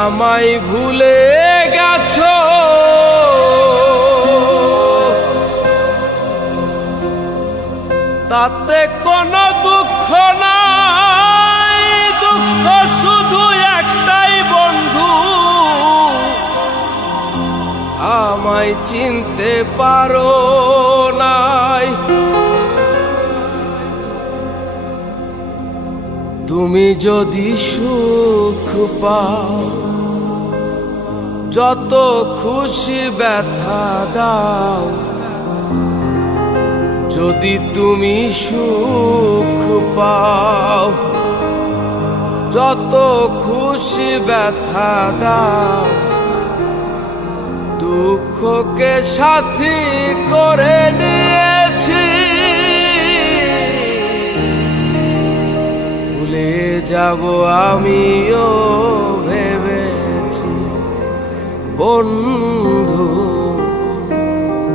আমায় ভুলে গেছো, তাতে কোনো দুঃখ নাই, দুঃখ শুধু একটাই বন্ধু, আমায় চিনতে পারো নাই। তুমি যদি সুখ পাও, যত খুশি ব্যথা দাও, যদি তুমি সুখ পাও, যত খুশি ব্যথা দাও, দুঃখকে সাথী করে নিয়েছি, ভুলে যাব আমিও ভেবেছি বন্ধু,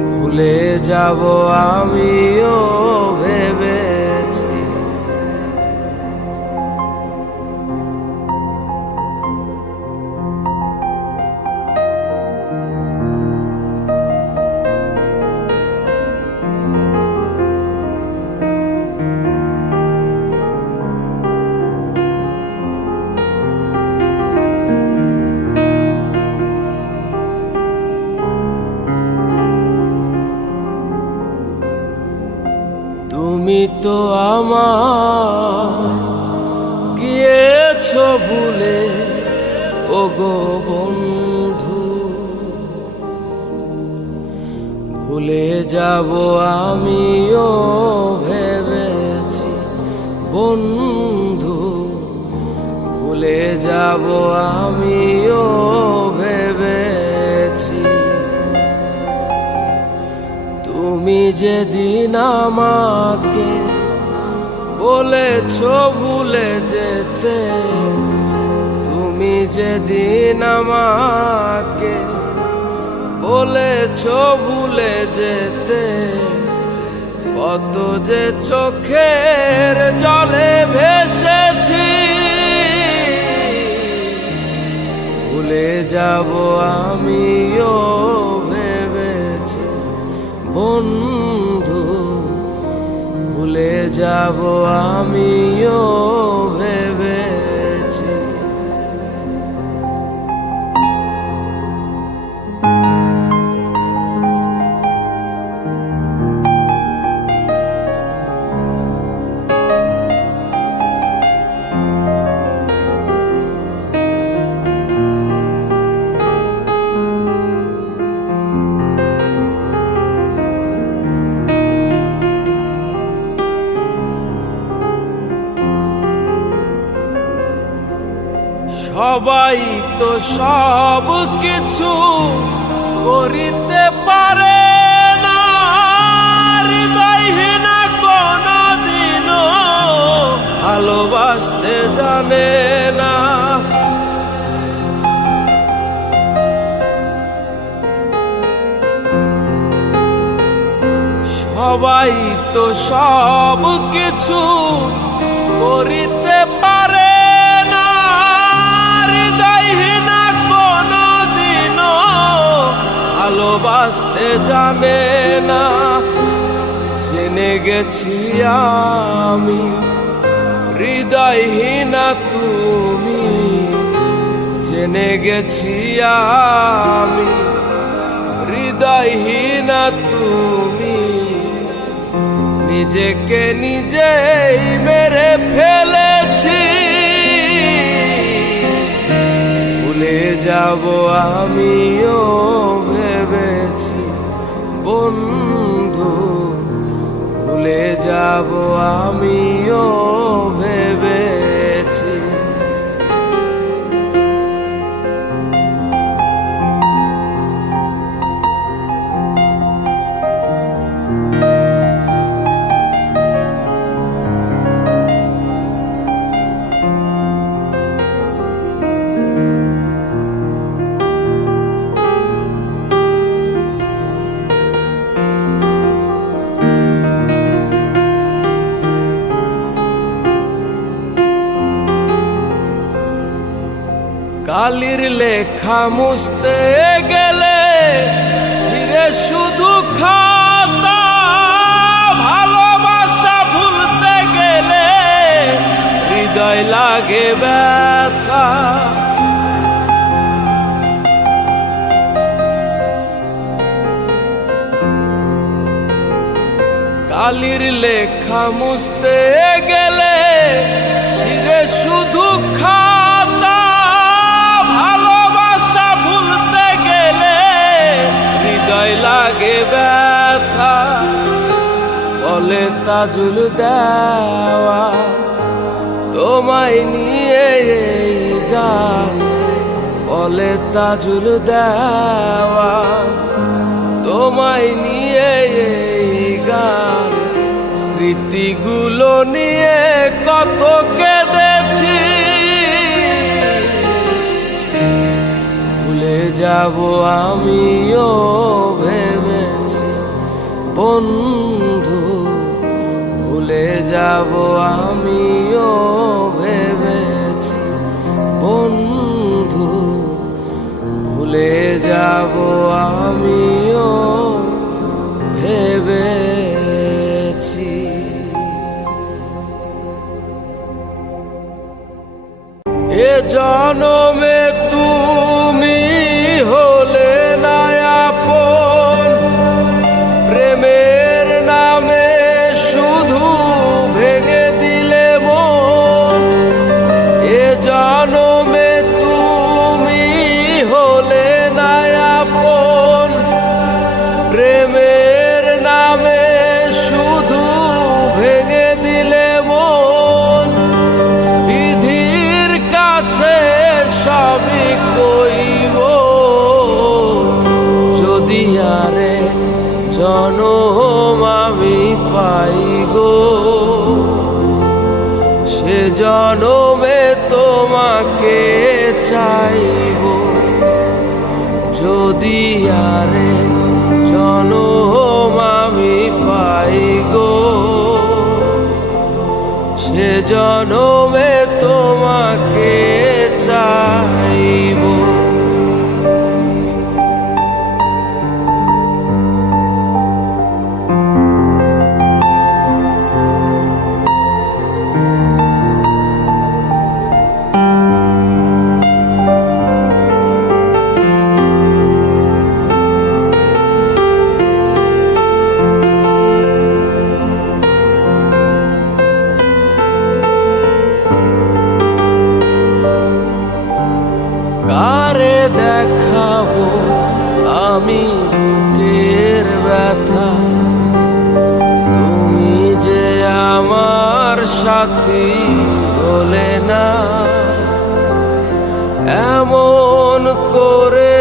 ভুলে যাব আমিও ভেবেছি। তুমি তো আমায় গিয়েছো ভুলে, ওগো বন্ধু, ভুলে যাব আমিও ভেবেছি বন্ধু, ভুলে যাব আমিও ভেবেছি। তুমি যেদিন আমাকে বলেছো ভুলে যেতে, তুমি যেদিন আমাকে বলেছো ভুলে যেতে, কত যে চোখের জলে ভেসেছি, ভুলে যাব আমিও ভেবেছি বন্ধু, ভুলে যাব আমিও ভেবেছি। সবাই তো সব কিছু করিতে পারে না, হৃদয়হীন কোনদিনও ভালোবাসতে জানে না। সবাই তো সব কিছু করিতে পারে, ভালোবাসতে জানে না। জেনে গেছি আমি হৃদয়হীনা তুমি, জেনে গেছি আমি হৃদয়হীনা তুমি, নিজেকে নিজেই মেরে ফেলেছি, ভুলে যাব আমিও ভেবেছি বন্ধু, ভুলে যাব আমিও ভেবেছি। কালির লেখা মুছতে গেলে ছিঁড়ে শুধু খাতা, ভালোবাসা ভুলতে গেলে হৃদয় লাগে ব্যথা। কালির লেখা মুছতে গেলে ছিঁড়ে শুধু খাতা, ভালোবাসা ভুলতে গেলে হৃদয় লাগে ব্যথা। বলে তাজুল দেওয়া তোমায় নিয়ে এই গান, বলে তাজুল দেওয়া তোমায় নিয়ে এই গান। স্মৃতিগুলো নিয়ে কত কেঁদেছি, ভুলে যাব আমিও ভেবেছি বন্ধু, ভুলে যাব আমিও ভেবেছি বন্ধু, ভুলে যাব আমিও ভেবেছি। এ জনমে তুমি হলে না আপন, প্রেমের নামে শুধু ভেঙে দিলে মন। এ জনমে তুমি হলে না আপন, প্রেমের নামে শুধু ভেঙে দিলে মন। বিধির কাছে সবই কইব, যদি আরে জনম আমি পাই গো, সে জনমে তোমাকে চাইব। যদি আরে জনম আমি পাই গো, সে জনমে তোমাকে চাইব। কারে দেখাবো আমি বুকের ব্যথা, তুমি যে আমার সাথী হলে না। এমন করে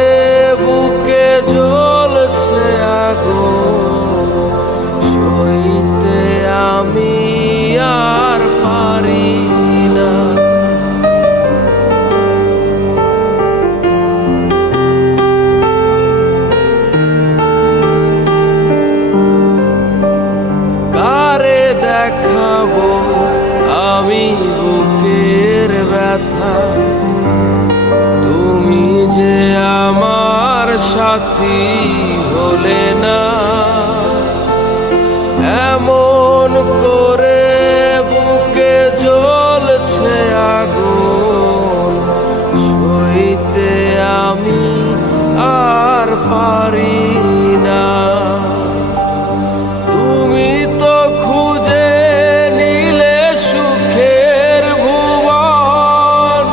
বুকে জ্বলছে আগুন, সইতে আমি আর পারি না। কারে দেখাবো আমি বুকের ব্যথা, তুমি যে আমার সাথী হলে না। এমন করে বুকে জ্বলছে আগুন, সইতে আমি আর পারি না। তুমি তো খুঁজে নিলে সুখের ভুবন,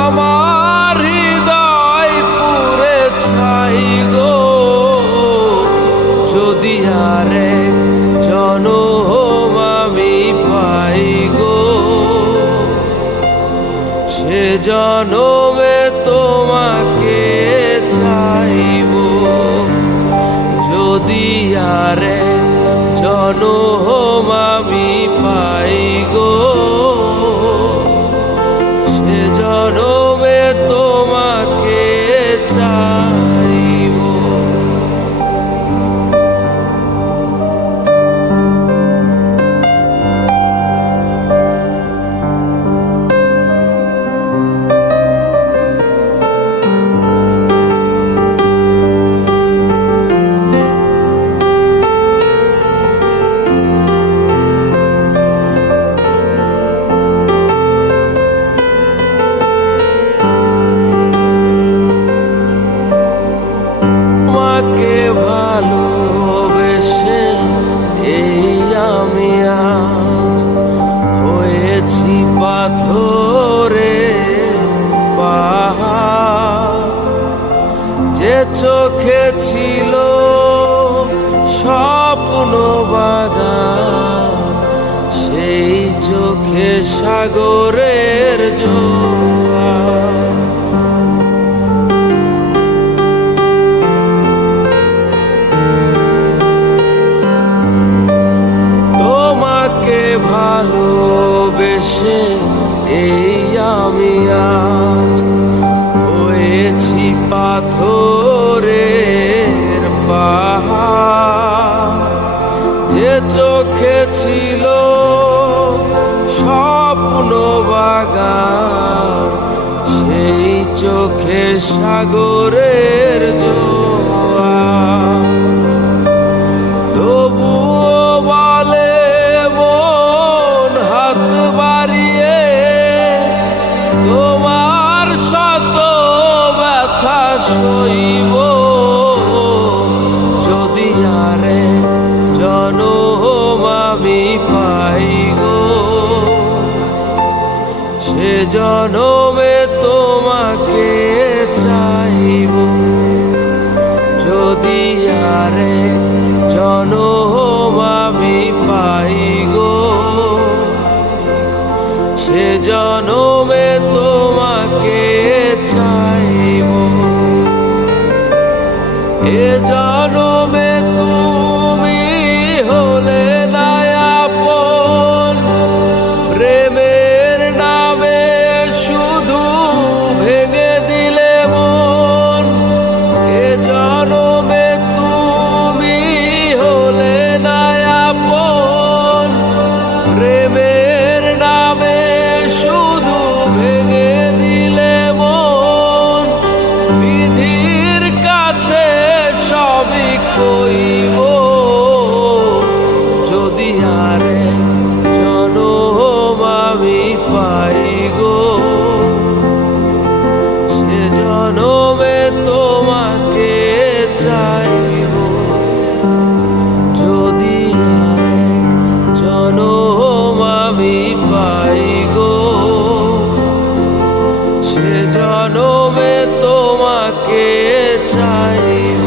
আমার হৃদয় পুরে ছাই গো। যদি আরেক জনম আমি পাই গো, সে জনমে তোমাকে চাইব। যদি আরেক জনম আমি পাই গো, সে জনমে তোমাকে চাইব। চোখে ছিল স্বপ্ন বাগান, সেই চোখে সাগরের জোয়ার। তোমাকে ভালোবেসে এই আমি আজ হয়েছি পাথরের পাহাড়। যে চোখে ছিল স্বপ্ন বাগান, সেই চোখে সাগরের জোয়ার। তবুও বলে মন হাত বাড়িয়ে, তোমার শত ব্যথা সইব যদি আরে জনম আমি পাই গো। সে জনমে তোমাকে চাইব যদি আরে জনম আমি পাই গো। সে জনমে তোমাকে চাইব। এ জনমে তুমি হলে না আপন, প্রেমের নামে শুধু ভেঙে দিলে মন। এ জনমে তুমি হলে না আপন, প্রেমের নামে শুধু ভেঙে দিলে মন। বিধির কাছে সবই কইব যদি আরে জনম আমি পাই গো। সে জনমে তোমাকে চাইব যদি আরে জনম আমি পাই গো। সে জনমে তোমাকে চাইব।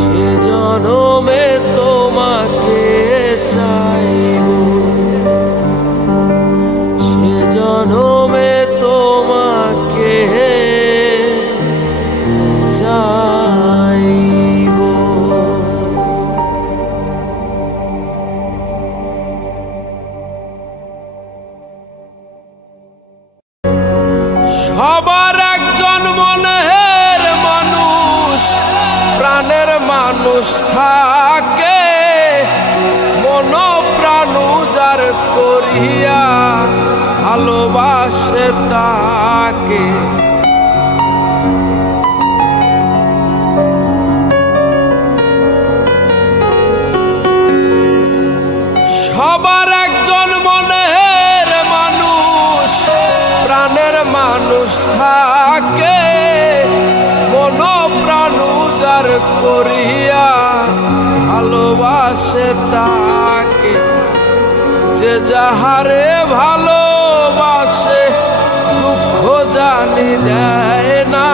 সে জনমে তোমাকে চাইব। সে জনমে তোমাকে চাইব। সবার একজন মনের মানুষ, প্রাণের মানুষ থাকে, মন প্রাণ যার করিয়া ভালোবাসে তাকে। সবার একজন মনের মানুষ, প্রাণের মানুষ থাকে, মন প্রাণ যার করিয়া ভালোবাসে তাকে। যে যাহারে ভালোবাসে দুঃখ জানি দেয় না,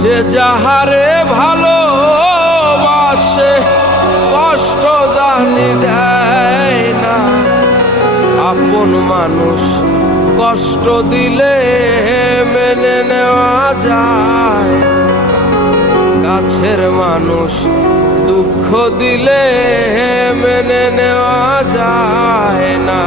যে যাহারে ভালোবাসে কষ্ট জানি দেয় না। আপন মানুষ কষ্ট দিলে মেনে নেওয়া যায়, কাছের মানুষ দুঃখ দিলে মেনে নেওয়া যায় না।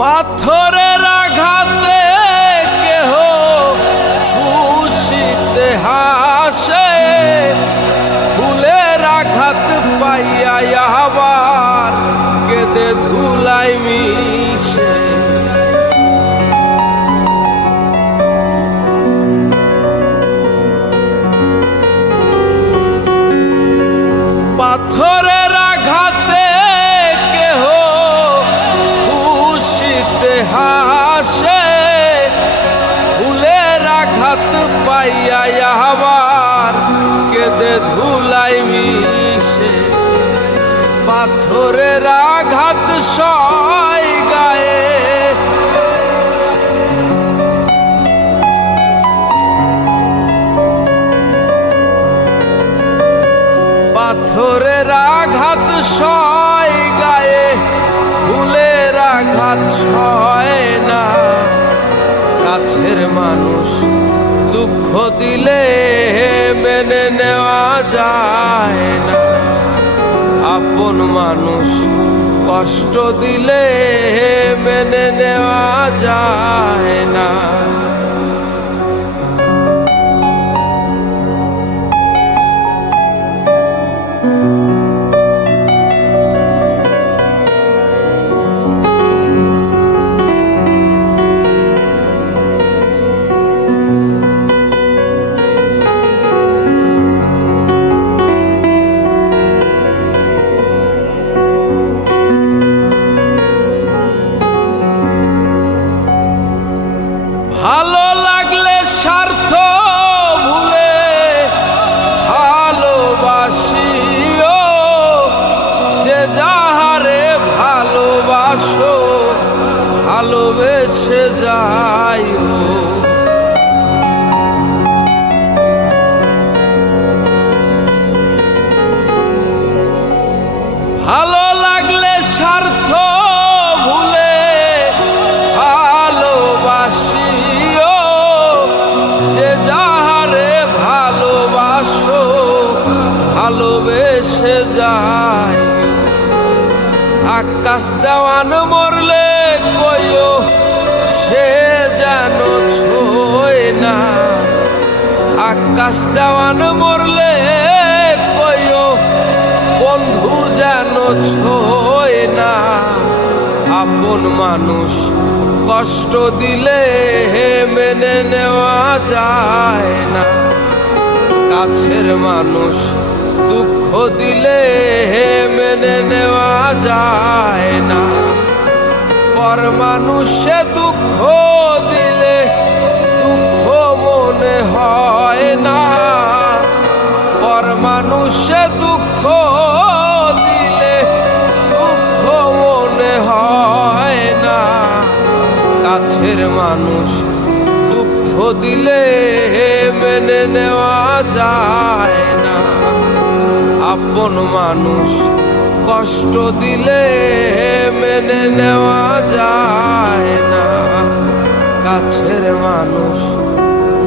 পাথরের আঘাতে কেহ খুশিতে হাসে, ফুলের আঘাত পাইয়া আবার পাথরের আঘাত সয় গায়ে, পাথরের আঘাত সয় গায়ে, ফুলের আঘাত সয় না। কাছের মানুষ দুঃখ দিলে মেনে নেওয়া যায় না, আপন মানুষ কষ্ট দিলে মেনে নেওয়া যায় না। ভালো লাগলে স্বার্থ ভুলে ভালোবাসিও, যে যাহারে ভালোবাসো ভালোবেসে যাইও। ভালো লাগলে স্বার্থ ভুলে ভালোবাসিও, যে যাহারে ভালোবাসো ভালোবেসে যায়। আকাশ দেওয়ান মরলে কইও সে যেন ছোয় না, আকাশ দেওয়ান মরলে কইও বন্ধু যেন ছোয় না। আপন মানুষ কষ্ট দিলে মেনে নেওয়া যায় না, কাছের মানুষ দুঃখ দিলে মেনে নেওয়া যায় না। পর মানুষে দুঃখ দিলে দুঃখ মনে হয় না, পর মানুষে দুঃখ দিলে দুঃখ মনে হয় না। কাছের মানুষ দুঃখ দিলে মেনে নেওয়া যায় না, আপন মানুষ কষ্ট দিলে মেনে নেওয়া যায় না। কাছের মানুষ,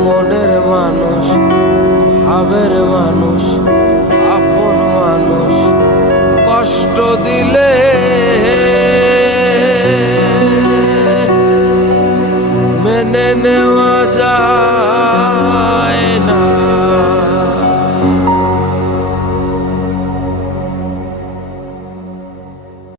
মনের মানুষ, ভাবের মানুষ, আপন মানুষ কষ্ট দিলে মেনে নেওয়া যায়।